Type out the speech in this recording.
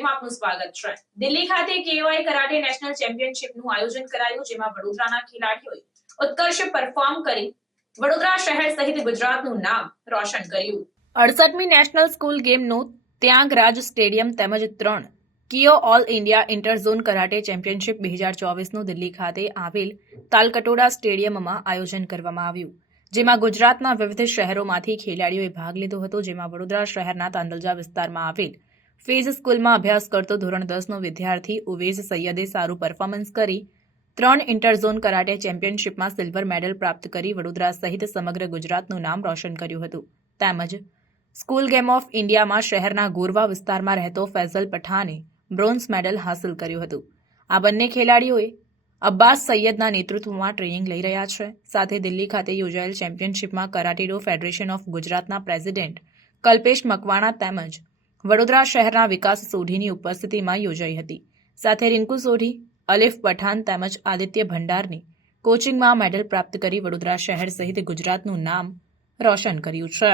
લાઈવમાં આપનું સ્વાગત છે। દિલ્હી ખાતે કેવાય કરાટે નેશનલ ચેમ્પિયનશિપનું આયોજન કરાયું, જેમાં વડોદરાના ખેલાડીઓએ ઉત્કર્ષ પરફોર્મ કરી વડોદરા શહેર સહિત ગુજરાતનું નામ રોશન કર્યું। 68મી નેશનલ સ્કૂલ ગેમનો ત્યાગરાજ સ્ટેડિયમ તેમજ 3 કિયો all India inter zone karate championship 2024નું દિલ્હી ખાતે આવેલ તાલકટોરા સ્ટેડિયમમાં આયોજન કરવામાં આવ્યું, જેમાં ગુજરાતના વિવિધ શહેરોમાંથી ખેલાડીઓએ ભાગ લીધો હતો। જેમાં વડોદરા શહેરના તાંદલજા વિસ્તારમાં આવેલ ફેઝ સ્કૂલમાં અભ્યાસ કરતો ધોરણ 10નો વિદ્યાર્થી ઉવેઝ સૈયદે સારું પરફોર્મન્સ કરી 3 ઇન્ટર-ઝોન કરાટે ચેમ્પિયનશિપમાં સિલ્વર મેડલ પ્રાપ્ત કરી વડોદરા સહિત સમગ્ર ગુજરાતનું નામ રોશન કર્યું હતું। તેમજ સ્કૂલ ગેમ ઓફ ઇન્ડિયામાં શહેરના ગોરવા વિસ્તારમાં રહેતો ફૈઝલ પઠાને બ્રોન્ઝ મેડલ હાંસલ કર્યું હતું। આ બંને ખેલાડીઓએ અબ્બાસ સૈયદના નેતૃત્વમાં ટ્રેનિંગ લઈ રહ્યા છે। સાથે દિલ્હી ખાતે યોજાયેલ ચેમ્પિયનશિપમાં કરાટેડો ફેડરેશન ઓફ ગુજરાતના પ્રેસિડેન્ટ કલ્પેશ મકવાણા તેમજ વડોદરા શહેરના વિકાસ સોઢીની ઉપસ્થિતિમાં યોજાઈ હતી। સાથે રિંકુ સોઢી, અલીફ પઠાણ તેમજ આદિત્ય ભંડારની કોચિંગમાં મેડલ પ્રાપ્ત કરી વડોદરા શહેર સહિત ગુજરાતનું નામ રોશન કર્યું છે।